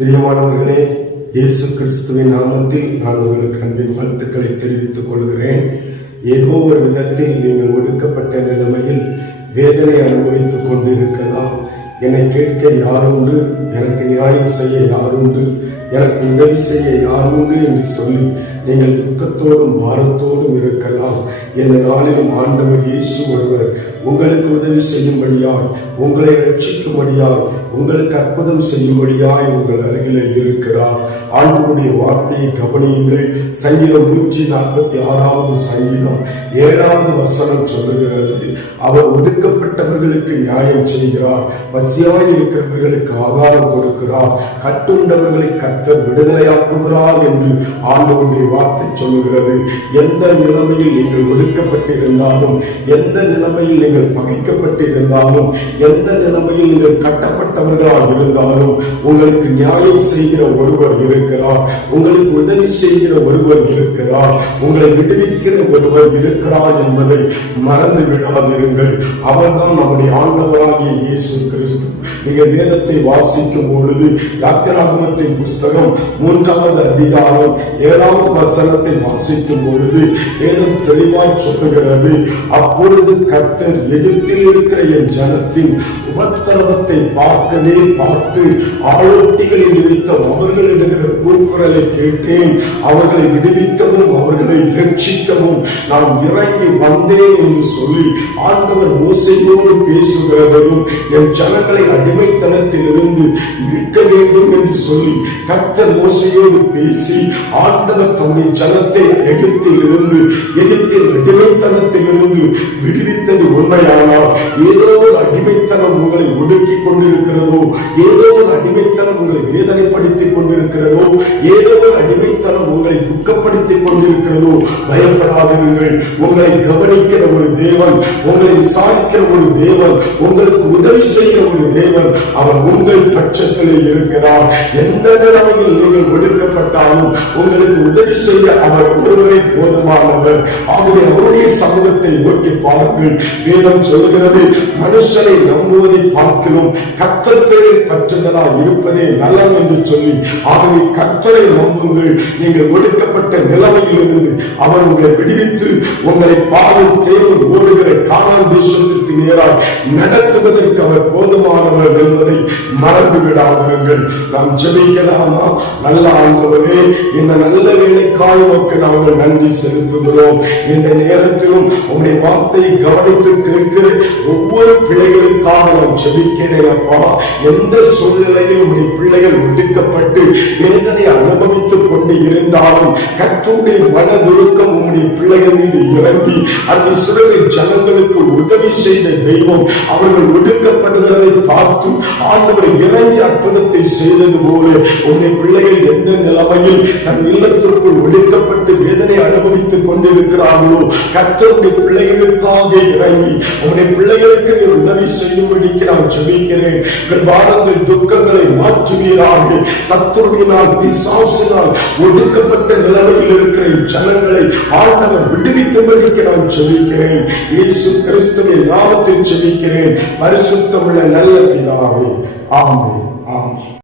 பிரியமானவர்களே இயேசு கிறிஸ்துவின் நாமத்தில் நான் உங்களுக்கு அன்பின் வாழ்த்துக்களை தெரிவித்துக் கொள்கிறேன். ஏதோ ஒரு விதத்தில் நீங்கள் ஒடுக்கப்பட்ட நிலைமையில் வேதனை அனுபவித்துக் கொண்டிருக்கலாம். என்னை கேட்க யாருண்டு? எனக்கு நியாயம் செய்ய யாருண்டு? எனக்கு உதவி செய்ய யாருண்டு? என்று சொல்லி நீங்கள் துக்கத்தோடும் பாரத்தோடும் இருக்க இந்த நாளிலும் ஆண்டவர் இயேசு ஒருவர் உங்களுக்கு உதவி செய்யும்படியாய் உங்களை ரட்சிக்கும்படியாய் உங்களுக்கு அற்புதம் செய்யும்படியாய் உங்கள் அருகிலே இருக்கிறார். ஆண்டவருடைய வார்த்தையை கவனியுங்கள். சங்கீதம் நூற்றி நாற்பத்தி ஆறாவது சங்கீதம் ஏழாவது வசனம் சொல்லுகிறது. அவர் ஒடுக்கப்பட்டவர்களுக்கு நியாயம் செய்கிறார். பசியாய் இருக்கிறவர்களுக்கு ஆகாரம் கொடுக்கிறார். கட்டுண்டவர்களை கத்தர் விடுதலையாக்குகிறார் என்று ஆண்டவருடைய வார்த்தை சொல்லுகிறது. எந்த நிலைமையில் நீங்கள் ஒடுக்கப்பட்டிருந்தாலும் எந்த நிலைமையில் நீங்கள் பகைக்கப்பட்டிருந்தாலும் எந்த நிலைமையில் நீங்கள் கட்டப்பட்டவர்களாக இருந்தாலும் உங்களுக்கு நியாயம் செய்கிற ஒருவர் இருக்கிறார். உங்களுக்கு உதவி செய்கிற ஒருவர் இருக்கிறார். உங்களை விடுவிக்கிற ஒருவர் இருக்கிறார் என்பதை மறந்து விடாதிருங்கள் அவர்தான் நம்முடைய ஆண்டவராகிய இயேசு கிறிஸ்து. நீங்கள் வேதத்தை வாசிக்கும் பொழுது யாத்திராகமத்தின் புஸ்தகம் மூன்றாவது அதிகாரம் ஏழாவது வசனத்தை வாசிக்கும் பொழுது வேதம் தெளிவாய் சொல்லுகிறது அப்பொழுது கத்தர் எகிப்தில் இருக்கிற என் ஜனத்தின் உபத்திரவத்தை பார்க்கவே பார்த்து ஆளோட்டிகளில் நிமித்தம் அவர்களிடுகிற கூக்குரலை கேட்டேன். அவர்களை விடுவிக்கவும் அவர்களை ரட்சிக்கவும் நான் இறங்கி வந்தேன் என்று சொல்லி ஆண்டவர் மூசையோடு பேசுகிறவரும் என் ஜனங்களை அடிமைத்தனத்தில் இருந்து மீட்க வேண்டும் என்று சொல்லி கர்த்தர் மூசையோடு பேசி ஆண்டவர் தம்முடைய ஜனத்தை எகிப்தில் இருந்து எகிப்தில் அடிமைத்தனத்தில் விடுவித்தது உண்மையானால் ஏதோ ஒரு அடிமைத்தனம் உங்களை ஒடுக்கி கொண்டிருக்கிறதோ ஏதோ ஒரு அடிமைத்தனம் உங்களை வேத பயப்படாதீர்கள் உங்களை கவனிக்கிற ஒரு தேவன் உங்களை விசாரிக்கிற ஒரு தேவன் உங்களுக்கு உதவி செய்கிற ஒரு தேவன் அவர் உங்கள் பட்சத்திலே இருக்கிறார். எந்த நிலைமையில் நீங்கள் ஒடுக்கப்பட்டாலும் உங்களுக்கு உதவி செய்ய அவர் ஒருவரை போதுமானவர். ஆகவே அவருடைய சமூகத்தை நோக்கி பாருங்கள். வேதம் சொல்கிறது மனுஷனை நம்புவதை பார்க்கிறோம். கர்த்தர் பேரில் பற்றுதலாய் இருப்பதே நலம் என்று சொல்லி. ஆகவே கர்த்தரை நம்புங்கள். நீங்கள் ஒடுக்கப்பட்ட நிலைமையில் இருந்து அவர் உங்களை விடுவித்து உங்களை பாலும் தேவன் ஓடுகிற காணான் தேசத்திற்கு நேராக நடத்துவதற்கு அவர் போதுமானவர் என்பதை மறந்து விடாதிருங்கள் நாம் ஜெபிக்கலாமா? நல்ல ஆண்டவரே இந்த நல்ல வேலைக்காய் நோக்கு நாங்கள் நன்றி செலுத்துகிறோம். இந்த நேரத்திலும் உங்களுடைய வார்த்தையை கவனித்து கேட்கிற ஒவ்வொரு பிள்ளைகளுக்காக நான் ஜெபிக்கிறேன் அப்பா. எந்த சூழ்நிலையில் உடைய பிள்ளைகள் ஒடுக்கப்பட்டு வேதனை அனுபவித்துக் கொண்டு இருந்தாலும் கற்றுடைய மனதுருக்கம் உங்களுடைய பிள்ளைகள் மீது இறங்கி அந்த சிறுவில் ஜனங்களுக்கு உதவி செய்த தெய்வம் அவர்கள் ஒடுக்கப்படுகிறதை பார்த்து ஆண்டவர் இறங்கி அற்புதத்தை செய்தது போல உன்னை பிள்ளைகள் எந்த நிலைமையில் கொண்டிருக்கிறார்களோ கத்தருடைய பிள்ளைகளுக்காக இறங்கி உங்களுடைய பிள்ளைகளுக்கு நீர் உதவி செய்யும்படிக்கு நான் ஜெபிக்கிறேன். வாரங்கள் துக்கங்களை மாற்றுகிறார்கள் சத்துருவினால் பிசாசினால் ஒடுக்கப்பட்ட நிலைமையில் இருக்கிற ஜனங்களை ஆண்டவர் விடுவிக்கும்படிக்கு நான் ஜெபிக்கிறேன். இயேசு கிறிஸ்துவின் நாமத்தில் ஜெபிக்கிறேன். பரிசுத்தமுள்ள நல்ல பிதாவே. ஆமே ஆமே